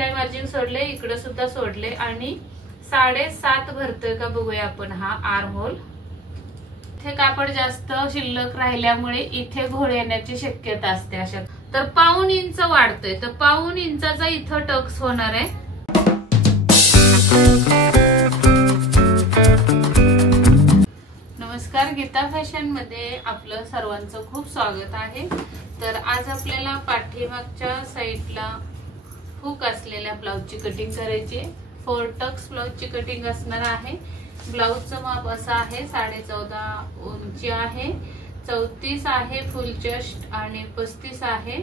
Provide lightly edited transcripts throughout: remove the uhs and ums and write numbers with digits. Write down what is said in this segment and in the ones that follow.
शिलाई मार्जिन सोडले, इकडे सुद्धा सोडले आणि 7.5 भरतोय का बघूया आपण हा आर्म होल। इथे कापड जास्त शिल्लक राहिल्यामुळे इथे घोळ येण्याची शक्यता असते अशा, तर 1.5 इंच वाढतोय, तर 1.5 इंचाचा इथं टक्स होणार आहे। नमस्कार, गीता फॅशन मध्ये आपलं सर्वांचं खूप स्वागत आहे। तर आज आपल्याला पाठीमागच्या साईडला हुक असलेल्या ब्लाउजची कटिंग करायची आहे। 4 टक्स ब्लाउजची कटिंग असणार आहे। ब्लाउजचं माप असं आहे, 14.5 उंची आहे, 34 आहे फुल चेस्ट आणि 35 आहे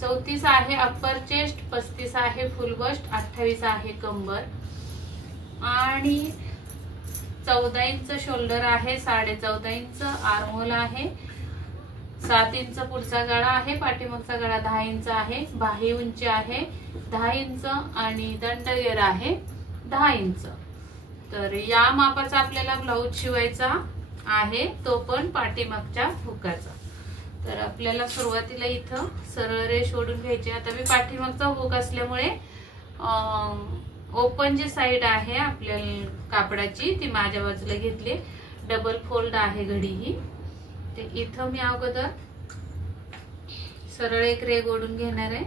34 आहे अप्पर चेस्ट, 35 आहे फुल बस्ट, 28 आहे कंबर आणि 14 इंच शोल्डर आहे, 14.5 इंच आर्म होल आहे, 7 इंच पुढचा गळा आहे, पाठीमागचा गळा 10 इंच आहे, बाही उंची आहे 10 इंच आणि दंडगेर आहे 10 इंच। तर या मापाचा आपल्याला ब्लाउज शिवायचा आहे, तो पण पाठीमागच्या हुकाचा। तर आपल्याला सुरुवातीला इथं सरळ रेष ओढून घ्यायची। आता मी पाठीमागचा हुक असल्यामुळे ओपन जी साइड आहे आपल्या कापडाची ती माझ्या बाजूला घेतली, डबल फोल्ड आहे घडी ही। ते इथं मी अगोदर सरळ एक रेघ ओढून घेणार आहे,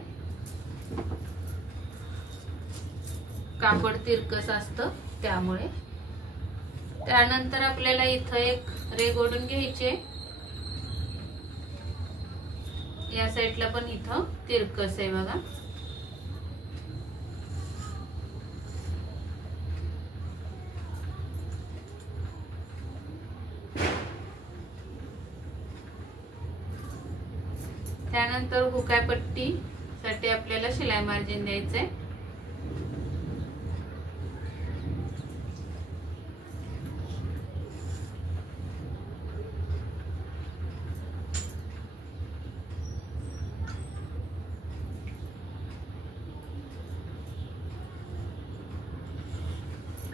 कापड तिरकस असतं त्यामुळे। त्यानंतर आपल्याला इथं एक रेघ ओढून घ्यायची, या साइडला पण इथं तिरकस आहे बघा। त्यानंतर हुकाय पट्टी साठी आपल्याला शिलाई मार्जिन द्यायचंय।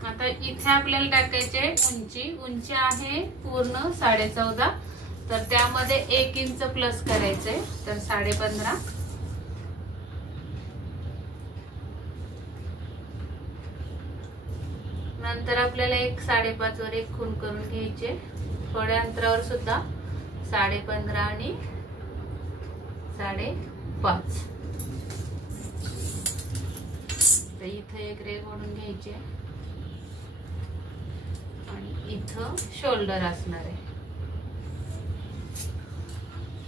आता इथे आपल्याला टाकायचे उंची आहे पूर्ण 14.5, तर त्यामध्ये 1 इंच प्लस करायचंय, तर 15.5। नंतर आपल्याला एक 5.5 वर एक खूण करून घ्यायचे, थोड्या अंतरावर सुद्धा 15.5 आणि 5.5। तर इथे एक रेघ ओढून घ्यायची आणि इथं शोल्डर असणार आहे।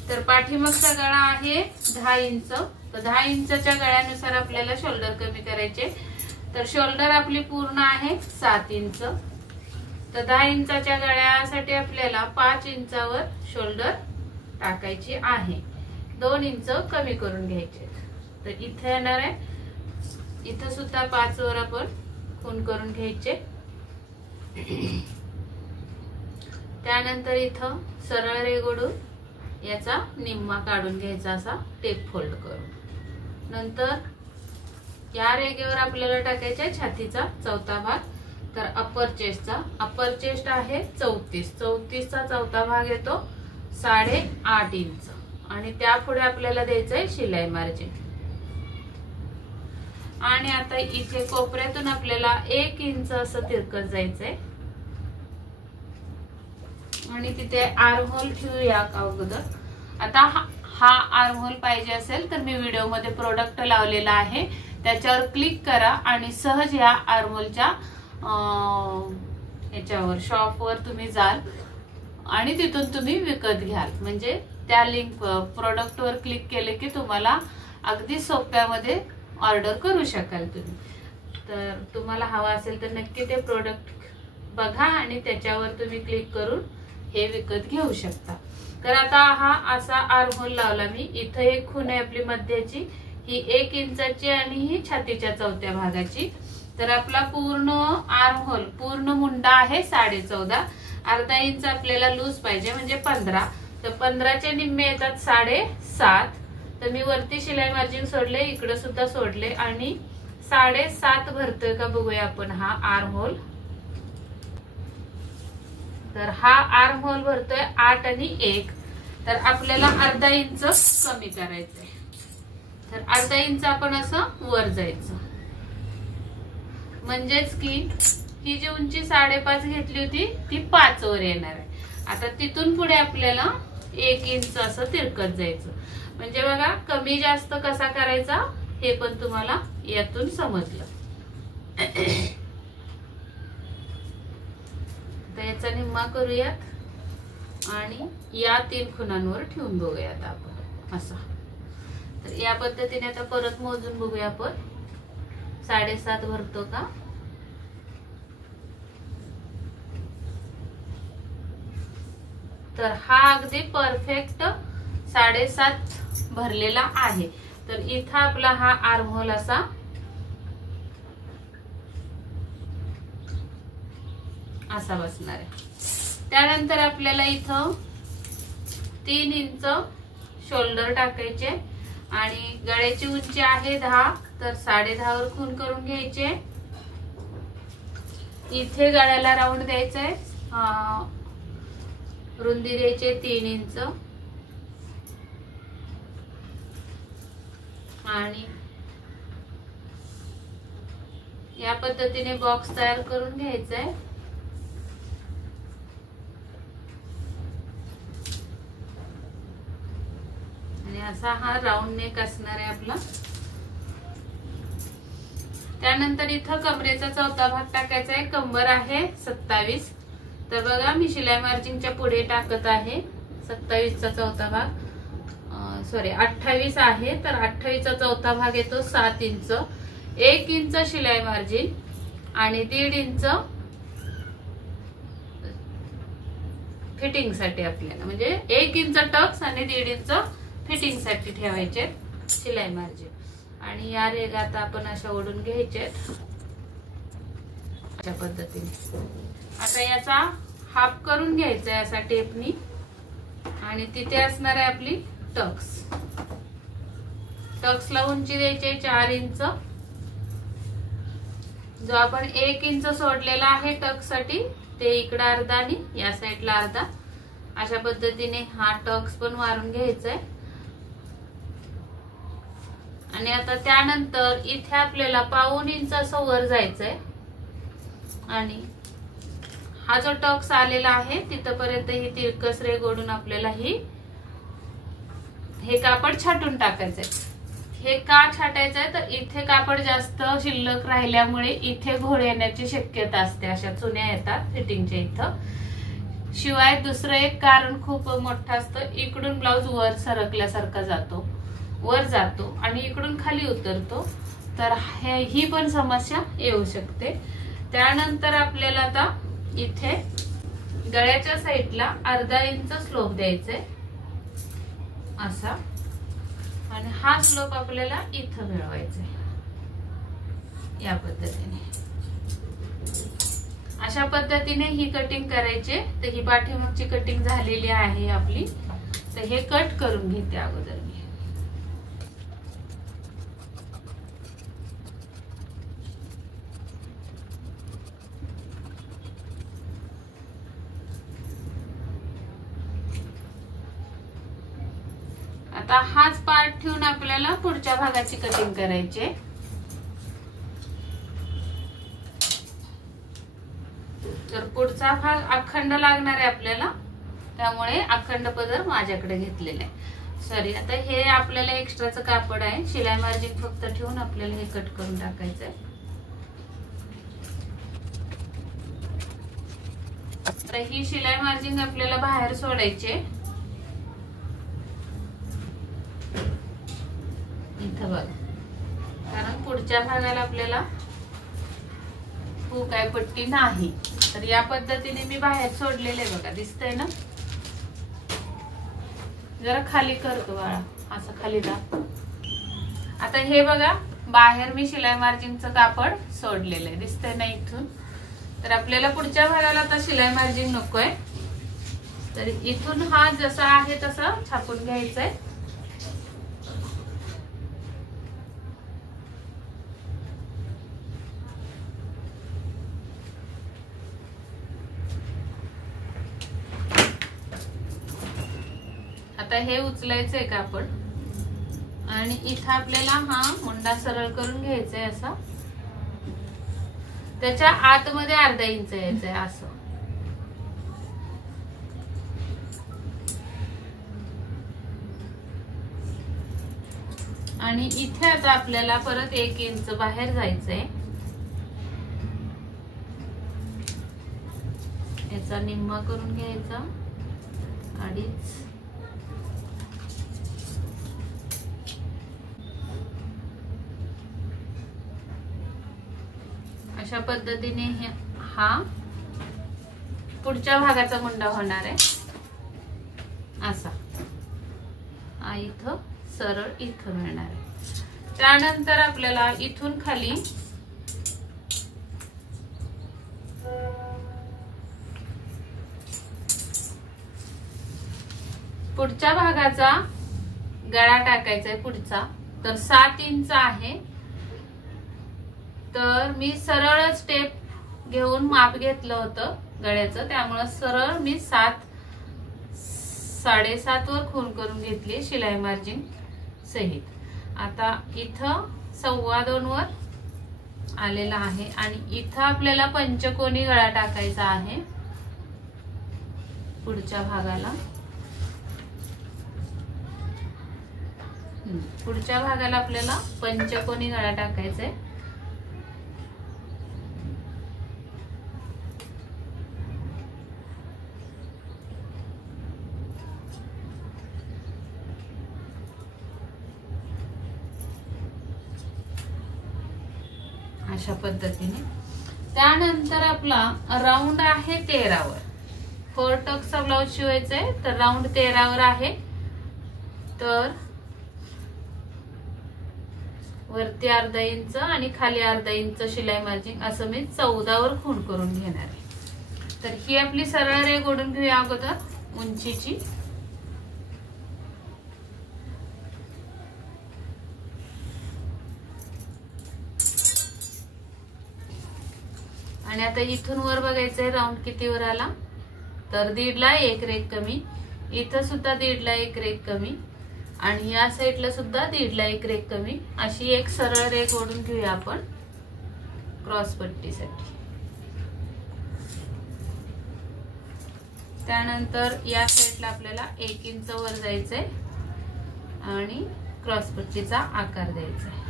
तर पाठीमागचा गळा आहे 10 इंच, तर 10 इंचच्या गळ्यानुसार आपल्याला शोल्डर कमी करायचे। तर शोल्डर आपली पूर्ण आहे 7 इंच, तर 10 इंचाच्या गळ्यासाठी आपल्याला 5 इंचावर शोल्डर टाकायची आहे, 2 इंच कमी करून घ्यायचे। तर इथे येणार आहे, इथं सुद्धा 5 वर आपण खूण करून घ्यायचे। त्यानंतर इथं सरळ रेघ ओढून याचा निम्मा काढून घ्यायचा, असा टेप फोल्ड करून। नंतर या रेघेवर आपल्याला टाकायचा छातीचा चौथा भाग, तर अप्पर चेस्ट आहे 34चा चौथा भाग येतो 8.5 इंच आणि त्यापुढे आपल्याला द्यायचंय शिलाई मार्जिन। आणि आता इथे कोपऱ्यातून आपल्याला 1 इंच असं तिरकत जायचंय आणि तिथे आर्म होल ठेवूया अगोदर। आता हा आर्म होल पाहिजे असेल तर मी व्हिडिओ मध्ये प्रोडक्ट लावलेला आहे, त्याच्यावर क्लिक करा आणि सहज या आर्म होलच्या याच्यावर शॉपवर तुम्ही जाल आणि तिथून तुम्ही विकत घ्याल। म्हणजे त्या लिंक प्रोडक्टवर क्लिक केले की तुम्हाला अगदी सोप्यामध्ये ऑर्डर करू शकाल तुम्ही। तर तुम्हाला हवा असेल तर नक्की ते प्रोडक्ट बघा आणि त्याच्यावर तुम्ही क्लिक करून हे विकत घेऊ शकता। तर आता हा असा आर्म होल लावला मी, इथं एक खूण आहे आपली मध्याची, ही 1 इंचाची आणि ही छातीच्या चौथ्या भागाची। तर आपला पूर्ण आर्म होल पूर्ण मुंडा आहे 14.5, अर्धा इंच आपल्याला लूज पाहिजे म्हणजे 15, तर 15चे निम्मे येतात 7.5। तर मी वरती शिलाई मार्जिन सोडले, इकडे सुद्धा सोडले आणि 7.5 भरतोय का बघूया आपण हा आर्म होल। तर हा आर्म होल भरतोय 8 आणि 1, तर आपल्याला अर्धा इंच कमी करायचंय। तर अर्धा इंच आपण असं वर जायचं, म्हणजेच की ही जी उंची 5.5 घेतली होती ती 5 वर येणार आहे. आता तिथून पुढे आपल्याला 1 इंच असं तिरकत जायचं. म्हणजे बघा कमी जास्त कसा करायचा हे पण तुम्हाला यातून समजलं. तर याचा निम्मा करूयात आणि या 3 खुणांवर ठेवून बघूयात आपण असा. तर या पद्धतीने आता परत मोजून बघूया आपण 7.5 भरतो का. तर हा अगदी परफेक्ट 7.5 भरलेला आहे. तर इथं आपला हा आर्महोल असा बसणार आहे. त्यानंतर आपल्याला इथं 3 इंच शोल्डर टाकायचे आणि गळ्याची उंची आहे 10, तर 10.5 वर खूण करून घ्यायचे. इथे गळ्याला राऊंड द्यायचंय, रुंदी द्यायची 3 इंच आणि या पद्धतीने बॉक्स तयार करून घ्यायचाय. आणि असा हा राऊंड नेक असणार आहे आपला. त्यानंतर इथं कमरेचा चौथा भाग टाकायचा आहे. कंबर आहे 27, तर बघा मी शिलाई मार्जिनच्या पुढे टाकत आहे 27 चा चौथा भाग, सॉरी 28 आहे. तर 28 चा चौथा भाग येतो 7 इंच. 1 इंच शिलाई मार्जिन आणि 1.5 इंच फिटिंग साठी आपल्याला, म्हणजे 1 इंच टक्स आणि 1.5 इंच फिटिंग साठी ठेवायचे शिलाई मार्जिन. आणि या रेघा आता आपण अशा ओढून घ्यायच्या अशा पद्धतीने. आता याचा हाफ करून घ्यायचा असा टेपनी आणि तिथे असणार आहे आपली टक्स. टक्सला उंची द्यायची 4 इंच. जो आपण 1 इंच सोडलेला आहे टक्स साठी ते इकडे अर्धा आणि या साईडला अर्धा, अशा पद्धतीने हा टक्स पण मारून घ्यायचा आहे. आणि आता त्यानंतर इथे आपल्याला 1.5 इंच असं वर जायचंय आणि हा जो टक्स आलेला आहे तिथपर्यंत ही तिरकस रेघ ओढून आपल्याला हे कापड छाटून टाकायचंय. हे का छाटायचंय तर इथे कापड जास्त शिल्लक राहिल्यामुळे इथे घोळ येण्याची शक्यता असते, अशा चुन्या येतात फिटिंगच्या इथं. शिवाय दुसरं एक कारण खूप मोठं असतं, इकडून ब्लाऊज वर सरकल्यासारखा जातो, वर जातो आणि इकडून खाली उतरतो, तर ही पण समस्या येऊ शकते. त्यानंतर आपल्याला आता इथे गळ्याच्या साईडला अर्धा इंच स्लोप द्यायचे असा आणि हा स्लोप आपल्याला इथं मिळवायचा या पद्धतीने. अशा पद्धतीने ही कटिंग करायची. तर ही पाठीमागची कटिंग झालेली आहे आपली, तर हे कट करून घेते अगोदर मी. आता हाच पार्ट ठेवून आपल्याला पुढच्या भागाची कटिंग करायची. तर पुढचा भाग अखंड लागणार आहे आपल्याला, त्यामुळे अखंड पदर माझ्याकडे घेतलेला आहे. सॉरी, आता हे आपल्याला एक्स्ट्राचं कापड आहे, शिलाई मार्जिन फक्त ठेवून आपल्याला हे कट करून टाकायचं आहे. तर ही शिलाई मार्जिन आपल्याला बाहेर सोडायची इथं बघा, कारण पुढच्या भागाला आपल्याला काय पट्टी नाही. तर या पद्धतीने मी बाहेर सोडलेले बघा, दिसतंय ना. जरा खाली करतो बाळा, असं खाली दाब. आता हे बघा बाहेर मी शिलाई मार्जिनचं कापड सोडलेलं आहे, दिसतंय ना इथून. तर आपल्याला पुढच्या भागाला आता शिलाई मार्जिन नकोय, तर इथून हा जसा आहे तसा छापून घ्यायचा आहे. आता हे उचलायचंय कापड आणि इथं आपल्याला हा मुंडा सरळ करून घ्यायचा आहे असा, त्याच्या आतमध्ये अर्धा इंच यायचंय असं. आणि इथे आता आपल्याला परत 1 इंच बाहेर जायचंय. याचा निम्मा करून घ्यायचा, 2.5. अशा पद्धतीने हा पुढच्या भागाचा मुंडा होणार आहे असा. हा इथं सरळ इथं मिळणार आहे. त्यानंतर आपल्याला इथून खाली पुढच्या भागाचा गळा टाकायचा आहे पुढचा. तर 7 इंच आहे. तर मी सरळ स्टेप घेऊन माप घेतलं होतं गळ्याचं, त्यामुळे सरळ मी 7.5 वर खूण करून घेतली शिलाई मार्जिन सहित. आता इथं 2.25 वर आलेला आहे आणि इथं आपल्याला पंचकोनी गळा टाकायचा आहे पुढच्या भागाला. पुढच्या भागाला आपल्याला पंचकोनी गळा टाकायचा आहे. अशा पद्धतीने. त्यानंतर आपला राऊंड आहे 13 वर. 4 टक्सचा ब्लाउज शिवायचा आहे, तर राऊंड 13 वर आहे. तर वरती अर्धा इंच आणि खाली अर्धा इंच शिलाई मार्जिन असं मी 14 वर खूण करून घेणार आहे. तर ही आपली सरळ रेघ ओढून घेऊया अगोदर उंचीची. आणि आता इथून वर बघायचंय राऊंड किती वर आला. तर 1.5 ला 1 रेघ कमी, इथं सुद्धा 1.5 ला 1 रेघ कमी आणि या साईडला सुद्धा 1.5 ला 1 रेघ कमी. अशी एक सरळ रेघ ओढून घेऊया आपण क्रॉस पट्टीसाठी. त्यानंतर या साईडला आपल्याला 1 इंच वर जायचंय आणि क्रॉस पट्टीचा आकार द्यायचा आहे.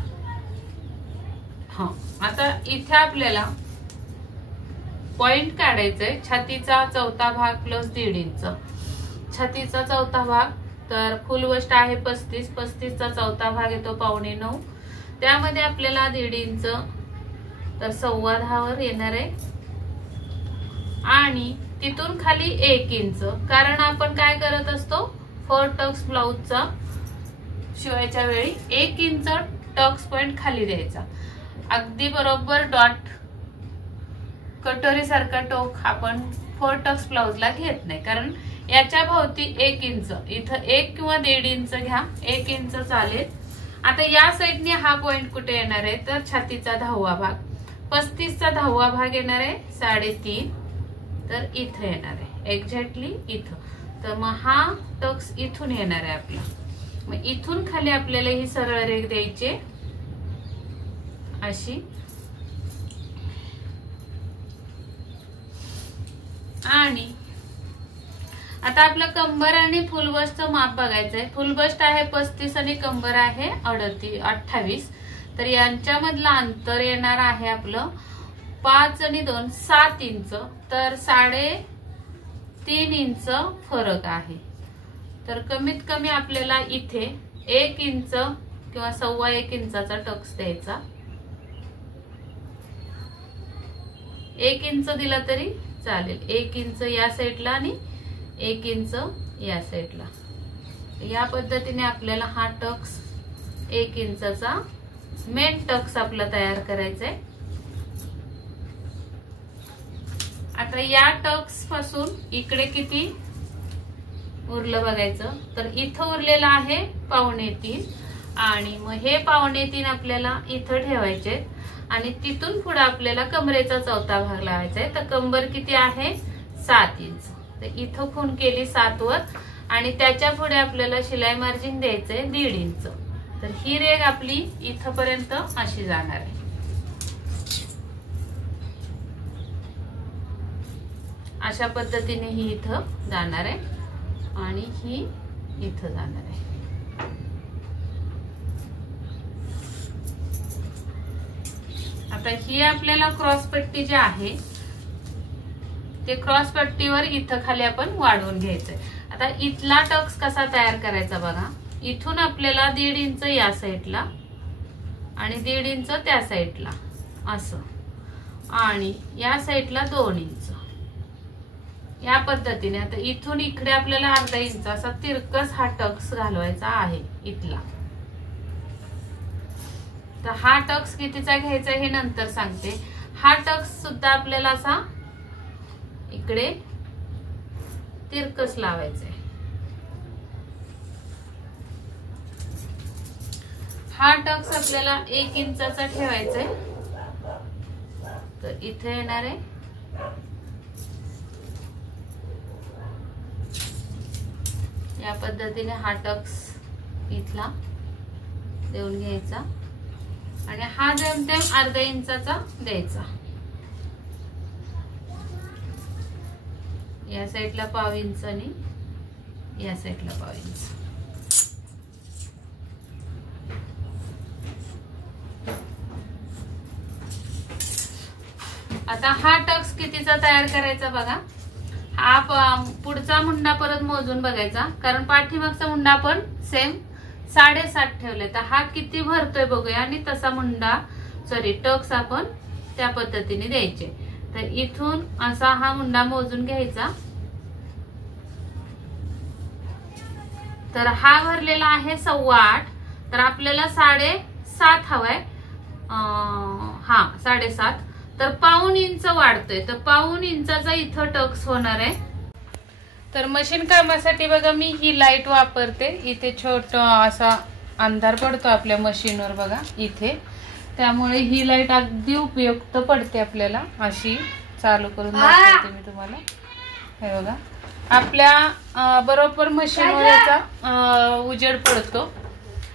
हा, आता इथे आपल्याला पॉइंट काढायचंय. छातीचा चौथा भाग प्लस 1.5 इंच. छातीचा चौथा भाग तर फुल वस्ट आहे 35. 35चा चौथा भाग येतो 8.25. त्यामध्ये आपल्याला 1.5 इंच तर 10.15 वर येणार आहे. आणि तिथून खाली 1 इंच, कारण आपण काय करत असतो 4 टक्स ब्लाउजचा शिवायच्या वेळी 1 इंच टक्स पॉइंट खाली द्यायचा. अगदी बरोबर डॉट कटोरी सारखा टोक आपण 4 टक्स ब्लाउजला घेत नाही, कारण याच्या भोवती 1 इंच, इथं 1 किंवा 1.5 इंच घ्या, 1 इंच चालेल. आता या साईडने हा पॉइंट कुठे येणार आहे तर छातीचा 10वा भाग. 35चा 10वा भाग येणार आहे 3.5. तर इथं येणार आहे एक्झॅक्टली इथं. तर मग हा टक्स इथून येणार आहे आपला. मग इथून खाली आपल्याला ही सरळ रेघ द्यायची अशी. आणि आता आपलं कंबर आणि फुल बस्टचं माप बघायचंय. फुल बस्ट आहे 35 आणि कंबर आहे 28. तर यांच्यामधलं अंतर येणार आहे आपलं 5 आणि 2 7 इंच. तर 3.5 इंच फरक आहे. तर कमीत कमी आपल्याला इथे 1 इंच किंवा 1.25 इंचाचा टक्स द्यायचा. 1 इंच दिला तरी चालेल. 1 इंच या साईडला आणि 1 इंच या साईडला. या पद्धतीने आपल्याला हा टक्स 1 इंचाचा मेन टक्स आपला तयार करायचा आहे. आता या टक्स पासून इकडे किती उरलं बघायचं. तर इथं उरलेलं आहे 2.25 आणि मग हे 2.25 आपल्याला इथं ठेवायचे आणि तिथून पुढे आपल्याला कमरेचा चौथा भाग लावायचा आहे. तर कंबर किती आहे 7 इंच. तर इथं खूण केली 7 वर आणि त्याच्या पुढे आपल्याला शिलाई मार्जिन द्यायचंय 1.5 इंच. तर ही रेघ आपली इथपर्यंत अशी जाणार आहे. अशा पद्धतीने ही इथं जाणार आहे आणि ही इथं जाणार आहे. आता ही आपल्याला क्रॉस पट्टी जी आहे ते क्रॉस पट्टीवर इथं खाली आपण वाढवून घ्यायचंय. आता इथला टक्स कसा तयार करायचा बघा. इथून आपल्याला 1.5 इंच या साईडला आणि 1.5 इंच त्या साईडला असं आणि या साईडला 2 इंच या पद्धतीने. आता इथून इकडे आपल्याला अर्धा इंच असा तिरकस हा टक्स घालवायचा आहे इथला. तर हा टक्स कितीचा घ्यायचा हे नंतर सांगते. हा टक्स सुद्धा आपल्याला असा इकडे तिरकस लावायचा आहे. हा टक्स आपल्याला 1 इंचाचा ठेवायचा आहे. तर इथे येणार आहे या पद्धतीने हा टक्स इथला देऊन घ्यायचा आणि हा जेमतेम अर्धा इंचाचा द्यायचा. या साईडला 1/2 इंच आणि या साईडला 1/2 इंच. आता हा टक्स कितीचा तयार करायचा बघा. हा पुढचा मुंडा परत मोजून बघायचा कारण पाठीमागचा मुंडा आपण सेम 7.5 ठेवले. तर हा किती भरतोय बघूया आणि तसा मुंडा टक्स आपण त्या पद्धतीने द्यायचे. तर इथून असा हा मुंडा मोजून घ्यायचा. तर हा भरलेला आहे 8.25. तर आपल्याला 7.5 हवाय. हा 7.5. तर 1/2 इंच वाढतोय. तर 1/2 इंचाचा इथं टक्स होणार आहे. तर मशीन कामासाठी बघा मी ही लाईट वापरते. इथे छोटा असा अंधार पडतो आपल्या मशीनवर बघा इथे. त्यामुळे ही लाईट अगदी उपयुक्त पडते आपल्याला. अशी चालू करून दाखवते मी तुम्हाला. हे बघा आपल्या बरोबर मशीनवर याचा उजेड पडतो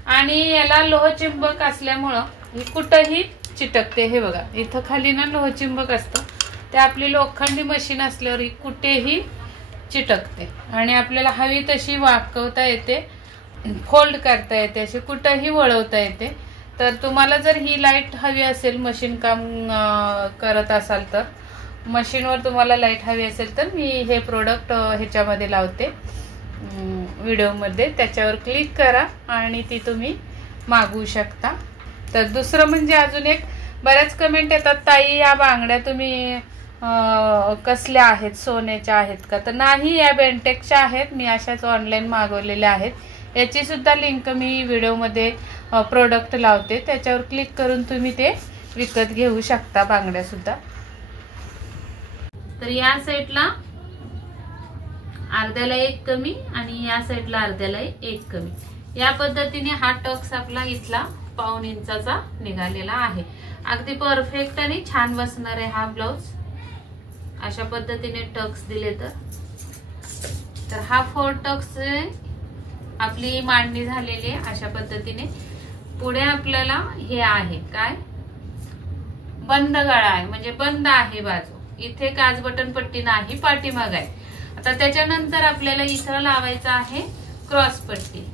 आणि याला लोहचुंबक असल्यामुळं ही कुठंही चिटकते. हे बघा इथं खाली ना लोहचुंबक असतं. ते आपली लोखंडी मशीन असल्यावर ही कुठेही चिटकते आणि आपल्याला हवी तशी वाकवता येते, फोल्ड करता येते, अशी कुठंही वळवता येते. तर तुम्हाला जर ही लाईट हवी असेल मशीन काम करत असाल तर मशीनवर तुम्हाला लाईट हवी असेल तर मी हे प्रोडक्ट ह्याच्यामध्ये लावते व्हिडिओमध्ये. त्याच्यावर क्लिक करा आणि ती तुम्ही मागवू शकता. तर दुसरं म्हणजे अजून एक बऱ्याच कमेंट येतात ताई या बांगड्या तुम्ही कसल्या आहेत, सोन्याच्या आहेत का? तर नाही, या बेंटेक्सच्या आहेत. मी अशाच ऑनलाईन मागवलेल्या आहेत. याची सुद्धा लिंक मी व्हिडिओमध्ये प्रोडक्ट लावते. त्याच्यावर क्लिक करून तुम्ही ते विकत घेऊ शकता बांगड्या सुद्धा. तर या साईडला अर्ध्याला 1 कमी आणि या साईडला अर्ध्याला 1 कमी. या पद्धतीने हा टक्स आपला इथला 1/2 इंचाचा निघालेला आहे. अगदी परफेक्ट आणि छान बसणार आहे हा ब्लाउज. अशा पद्धतीने टक्स दिले तर हा 4 टक्स आपली मांडणी झालेली आहे. अशा पद्धतीने पुढे आपल्याला हे आहे काय, बंद गळा आहे, म्हणजे बंद आहे बाजू. इथे काज बटन पट्टी नाही, पाठीमाग आहे. आता त्याच्यानंतर आपल्याला इथं लावायचं आहे क्रॉस पट्टी.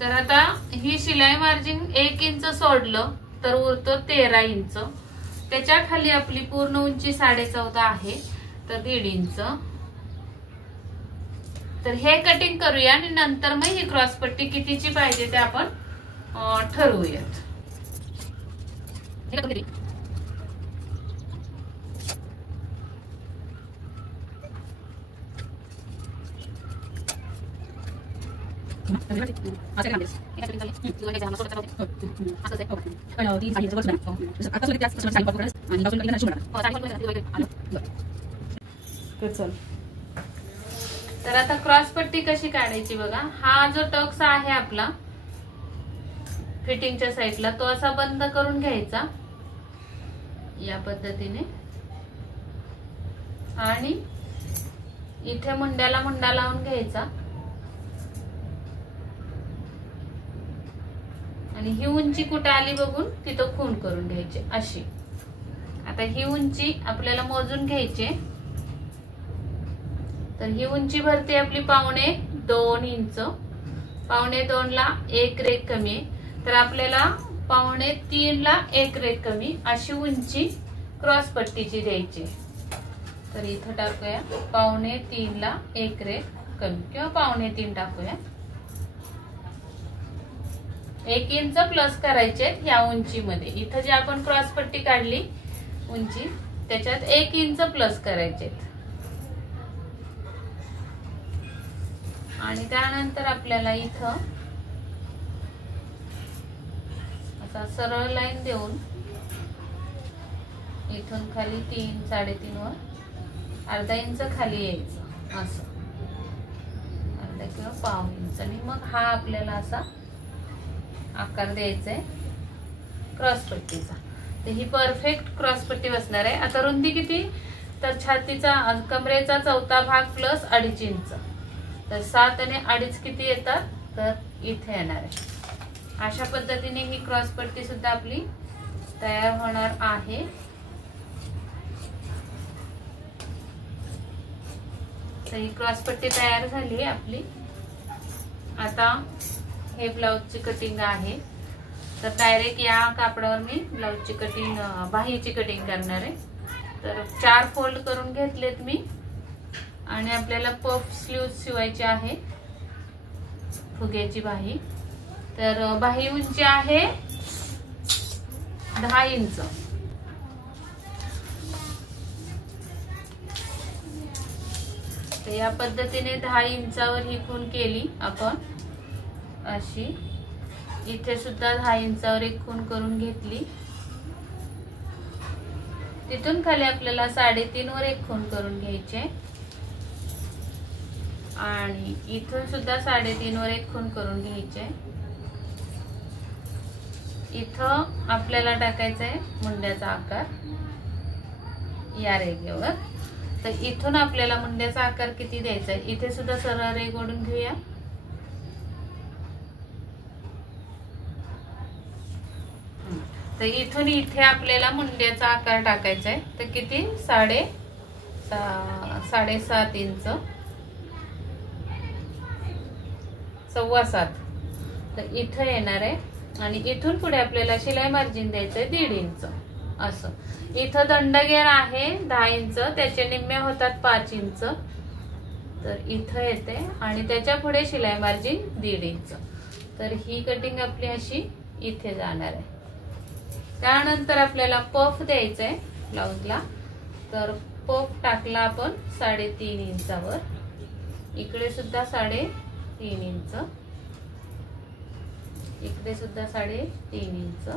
तर आता ही शिलाई मार्जिन 1 इंच सोडलं तर उरतो 13 इंच. त्याच्या खाली आपली पूर्ण उंची 14.5 आहे, तर 1.5 इंच. तर हे कटिंग करूया आणि नंतर मग ही क्रॉस पट्टी कितीची पाहिजे ते आपण ठरवूयात. तर आता क्रॉस पट्टी कशी काढायची बघा. हा जो टक्स आहे आपला फिटिंगच्या साईडला तो असा बंद करून घ्यायचा या पद्धतीने आणि इथे मुंड्याला मुंडा लावून घ्यायचा आणि ही उंची कुठे आली बघून तिथं खूण करून घ्यायची अशी. आता ही उंची आपल्याला मोजून घ्यायची. तर ही उंची भरते आपली 2.25 इंच. 2.25 ला 1 रेघ कमी आहे, तर आपल्याला 2.25 ला 1 रेघ कमी अशी उंची क्रॉस पट्टीची द्यायची. तर इथं टाकूया 2.25 ला 1 रेघ कमी किंवा 2.25 टाकूया. 1 इंच प्लस करायचे ह्या उंचीमध्ये. इथं जे आपण क्रॉस पट्टी काढली उंची त्याच्यात 1 इंच प्लस करायचे. आणि त्यानंतर आपल्याला इथं असा सरळ लाईन देऊन इथून खाली 3 3.5 वर अर्धा इंच खाली यायचं असं, अर्धा किंवा पाव इंच. आणि मग हा आपल्याला असा आकार द्यायचा आहे क्रॉस पट्टीचा. तर ही परफेक्ट क्रॉस पट्टी बसणार आहे. आता रुंदी किती, तर छातीचा कमरेचा चौथा भाग प्लस 2.5 इंच. तर 7 आणि 2.5 किती येतात, तर इथे येणार आहे. अशा पद्धतीने ही क्रॉस पट्टी सुद्धा आपली तयार होणार आहे. तर ही क्रॉस पट्टी तयार झाली आहे आपली. आता हे ब्लाउजची कटिंग आहे. तर डायरेक्ट या कापडावर मी ब्लाउजची कटिंग बाहीची कटिंग करणार आहे. तर 4 फोल्ड करून घेतलेत मी. आणि आपल्याला पफ स्लीव शिवायची आहे फुग्याची बाही. तर बाही उंची आहे 10 इंच. तर या पद्धतीने 10 इंचावर ही खूण केली आपण अशी. इथे सुद्धा 10 इंचावर एक खूण करून घेतली. तिथून खाली आपल्याला 3.5 वर एक खूण करून घ्यायचे. आणि इथून सुद्धा 3.5 वर एक खूण करून घ्यायचे. इथं आपल्याला टाकायचा आहे मुंड्याचा आकार या रेघेवर. तर इथून आपल्याला मुंड्याचा आकार किती द्यायचा आहे, इथे सुद्धा सरळ रेघ ओढून घेऊया. तर इथून इथे आपल्याला मुंड्याचा आकार टाकायचा आहे. तर किती 7.5 इंच, 7.25. तर इथं येणार आहे. आणि इथून पुढे आपल्याला शिलाई मार्जिन द्यायचं आहे 1.5 इंच असं. इथं दंडगेर आहे 10 इंच, त्याचे निम्मे होतात 5 इंच. तर इथं येते आणि त्याच्या पुढे शिलाई मार्जिन 1.5 इंच. तर ही कटिंग आपली अशी इथे जाणार आहे. त्यानंतर आपल्याला पफ द्यायचा आहे ब्लाउजला. तर पफ टाकला आपण 3.5 इंचावर. इकडे सुद्धा 3.5 इंच, इकडे सुद्धा 3.5 इंच.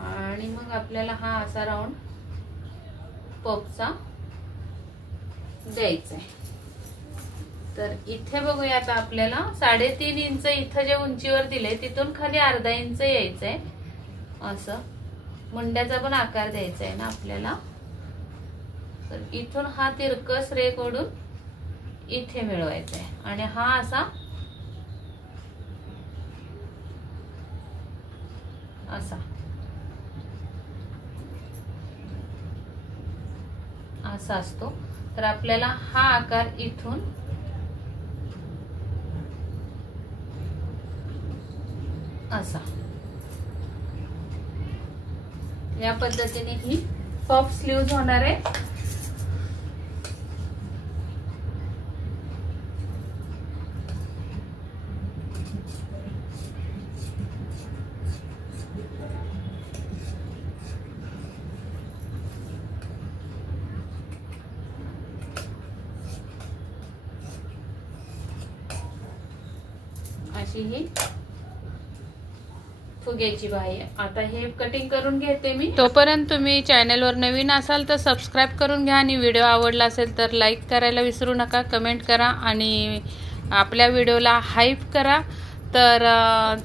आणि मग आपल्याला हा असा राऊंड पफचा द्यायचा आहे. तर इथे बघूया आता आपल्याला 3.5 इंच इथं जे उंचीवर दिले तिथून खाली अर्धा इंच यायचंय असं. मुंड्याचा पण आकार द्यायचा आहे ना आपल्याला. तर इथून हा तिरकस रेघ ओढून इथे मिळवायचा आहे. आणि हा असा असा असा असतो. तर आपल्याला हा आकार इथून असा या पद्धतीने ही पफ स्लीव्ज होणार आहे. अशी ही फुग्याची बाही आहे. आता हे कटिंग करून घेते मी. तोपर्यंत तुम्ही चॅनलवर नवीन असाल तर सबस्क्राईब करून घ्या. आणि व्हिडिओ आवडला असेल तर लाईक करायला विसरू नका, कमेंट करा आणि आपल्या व्हिडिओला हाईप करा. तर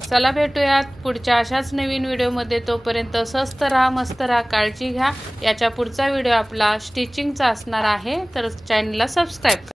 चला भेटूयात पुढच्या अशाच नवीन व्हिडिओमध्ये. तोपर्यंत स्वस्त राहा, मस्त राहा, काळजी घ्या. याच्या पुढचा व्हिडिओ आपला स्टिचिंगचा असणार आहे. तर चॅनलला सबस्क्राईब करा.